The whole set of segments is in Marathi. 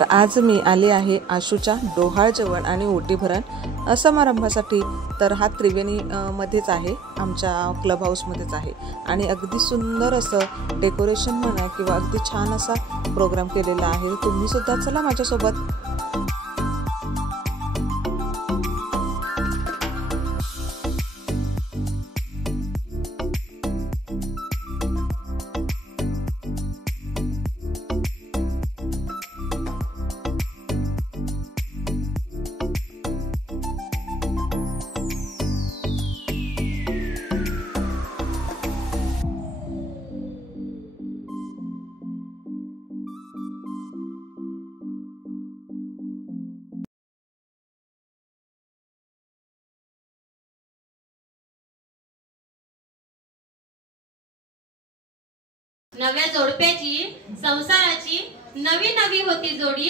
तर आज मी आले आहे आशूच्या डोहाळ जेवण आणि ओटी भरण समारंभासाठी। तर हा त्रिवेणी मध्येच आहे, आमच्या क्लब हाऊसमध्येच आहे आणि अगदी सुंदर असं डेकोरेशन म्हणा किंवा अगदी छान असा प्रोग्राम केलेला आहे। तुम्ही सुद्धा चला माझ्यासोबत। नव्या जोडप्याची संसाराची नवी नवी होती जोडी,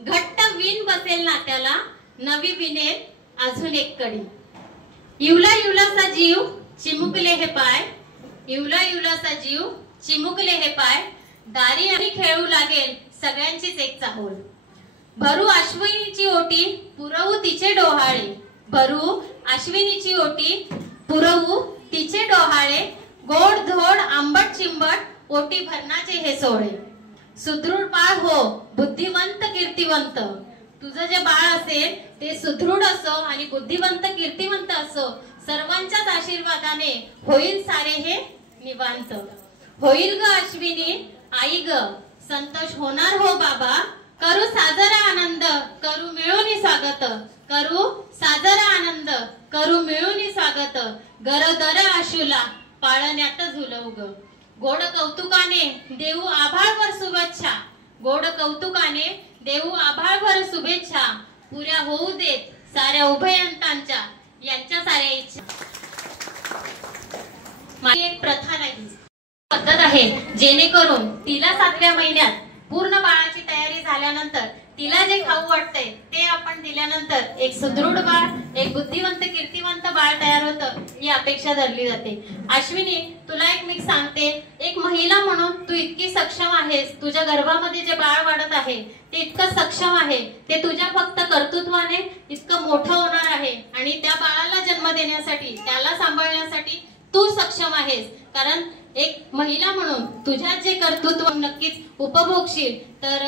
घट्ट विण बसेल नात्याला, नवी विणेल अजून एक कडी। इवला इवलासा जीव चिमुकले हे पाय, इवला इवलासा जीव चिमुकले हे पाय, दारी आणि खेळू लागेल सगळ्यांचीच एक चाहूल। भरू अश्विनीची ओटी पुरवू तिचे डोहाळे, भरू अश्विनीची ओटी पुरवू तिचे डोहाळे, गोड धोड आंबट चिंबट ओटी भरणाचे हे सोहळे। सुदृढ बाळ हो बुद्धिवंत कीर्तिवंत, तुझं जे बाळ असेल ते सुदृढ असो आणि बुद्धिवंत कीर्तिवंत असो, सर्वांच्याच आशीर्वादाने होईल सारे हे निवांत। होईल ग अश्विनी आई ग संतोष होणार हो बाबा, करू साजरा आनंद करू मिळून स्वागत, करू साजरा आनंद करू मिळून स्वागत, गरोदर आशूला पाळण्यात झुलव ग। गोड कौतुकाने देऊ आभाळभर शुभेच्छा, गोड कौतुकाने देऊ आभाळभर शुभेच्छा, पुऱ्या होऊ देत साऱ्या उभयंतांच्या यांच्या साऱ्या इच्छा। माझी एक प्रथा नाही, पद्धत आहे, जेणेकरून तिला 7व्या महिन्यात पूर्ण बाळाची तयारी झाल्यानंतर तिला जे खाऊ वाटतंय ते आपण दिल्यानंतर एक सुदृढ बाळ, एक बुद्धिवंत कीर्तिवंत बाळ तयार होतं ही अपेक्षा धरली जाते। अश्विनी तुला एक मी सांगते, एक महिला म्हणून तू इतकी सक्षम आहेस, तुझ्या गर्भामध्ये जे बाळ वाढत आहे ते इतकं सक्षम आहे, ते तुझ्या फक्त कर्तृत्वाने इतकं मोठं होणार आहे आणि त्या बाळाला जन्म देण्यासाठी त्याला सांभाळण्यासाठी तू सक्षम आहेस। कारण एक महिला म्हणून तुझ्यात जे कर्तृत्व नक्कीच उपभोगशील। तर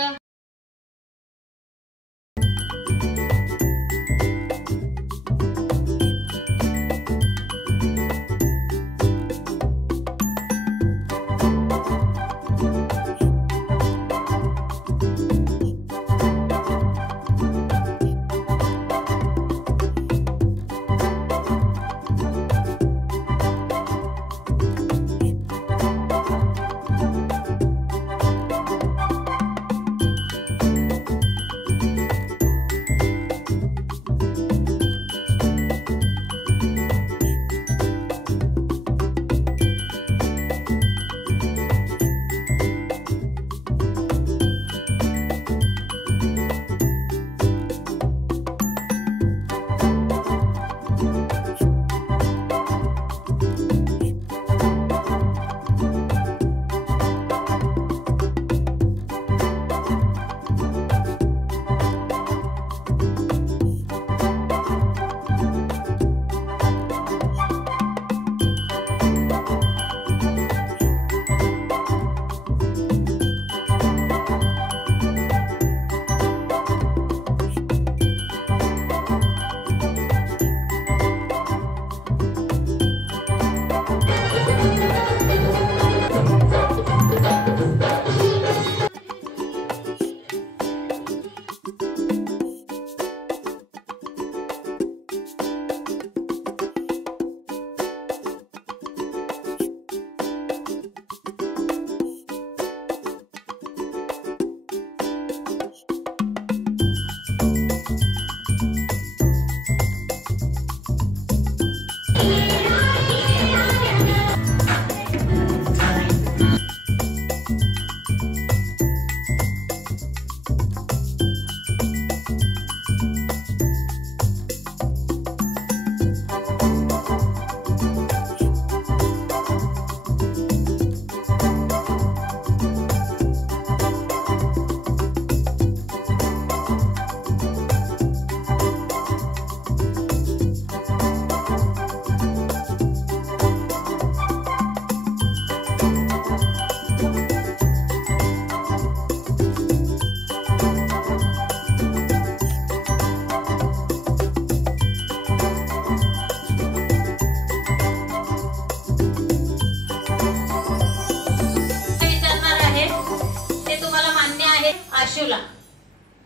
आशूला.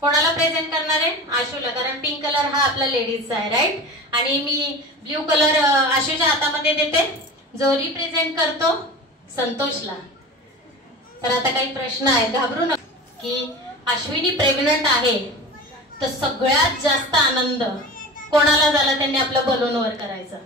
कोणाला प्रेझेंट करणार आहे? आशूला, कारण पिंक कलर हा आपला लेडीजचा आहे, राईट. आणि मी ब्ल्यू कलर आशूच्या हातामध्ये देते. जो रिप्रेझेंट करतो संतोषला. तर आता काही प्रश्न आहे, घाबरू नका. की अश्विनी प्रेग्नंट आहे तर सगळ्यात जास्त आनंद कोणाला झाला? त्यांनी आपलं बलून वर करायचं.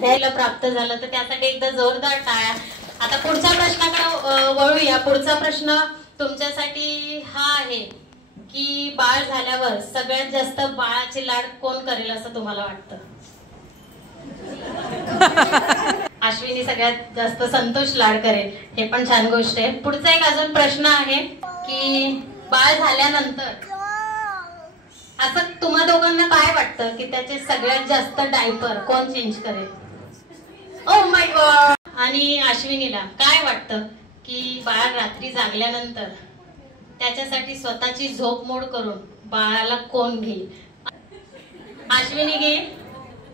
द्यायला प्राप्त झालं तर त्यासाठी एकदा जोरदार टाळ्या. आता पुढच्या प्रश्नाकडे वळूया. पुढचा प्रश्न तुमच्यासाठी हा आहे की बाळ झाल्यावर सगळ्यात जास्त बाळाचे लाड कोण करेल असं तुम्हाला वाटतं? अश्विनी सगळ्यात जास्त संतोष लाड करेल, हे पण छान गोष्ट आहे. पुढचा एक अजून प्रश्न आहे की बाळ झाल्यानंतर असं तुम्हा दोघांना काय वाटतं की त्याचे सगळ्यात जास्त डायपर कोण चेंज करेल? Oh my God. आणि अश्विनीला काय वाटतं की बाळ रात्री जागल्यानंतर त्याच्यासाठी स्वतःची झोप मोड करून बाळाला कोण घेईल? अश्विनी घेईल.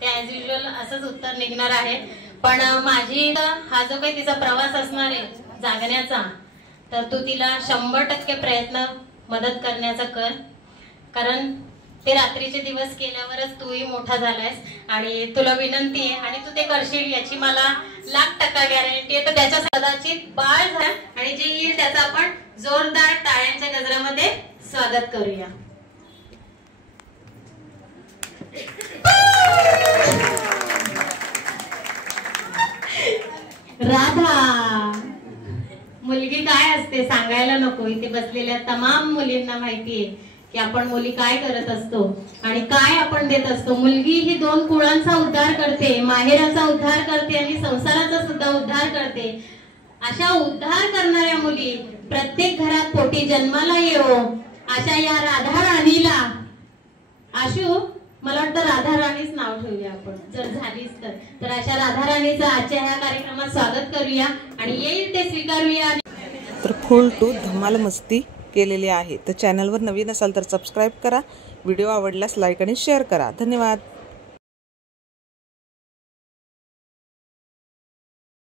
ते ऍज युजल असंच उत्तर निघणार आहे. पण माझी हा जो काही तिचा प्रवास असणार आहे जागण्याचा, तर तू तिला 100% प्रयत्न मदत करण्याचा कर. कारण ते रात्रीचे दिवस केल्यावरच तूही मोठा झालायस आणि तुला विनंती आहे आणि तू ते करशील याची मला 1,00,000% गॅरंटी आहे. तर त्याच्या कदाचित बाळ झालं आणि जे येईल त्याचं आपण जोरदार टाळ्यांच्या गजरामध्ये स्वागत करूया. राधा मुलगी काय असते सांगायला नको. इथे बसलेल्या तमाम मुलींना माहितीये की आपण मुली काय करत असतो आणि काय आपण देत असतो. मुलगी ही 2 कुळांचा उद्धार करते, माहेराचा उद्धार करते आणि संसाराचा सुद्धा उद्धार करते. अशा उद्धार करणाऱ्या मुली प्रत्येक घरात पोटी जन्माला येवो अशा या राधा राणीला, आशू मला वाटतं राधा राणीच नाव ठेवूया आपण जर झालीच तर अशा राधा राणीचं आजच्या ह्या कार्यक्रमात स्वागत करूया आणि येईल ते स्वीकारूया. तर फुल टू धमाल मस्ती केलेली आहे. तर चॅनलवर नवीन असाल तर सबस्क्राईब करा. व्हिडिओ आवडल्यास लाईक आणि शेअर करा. धन्यवाद.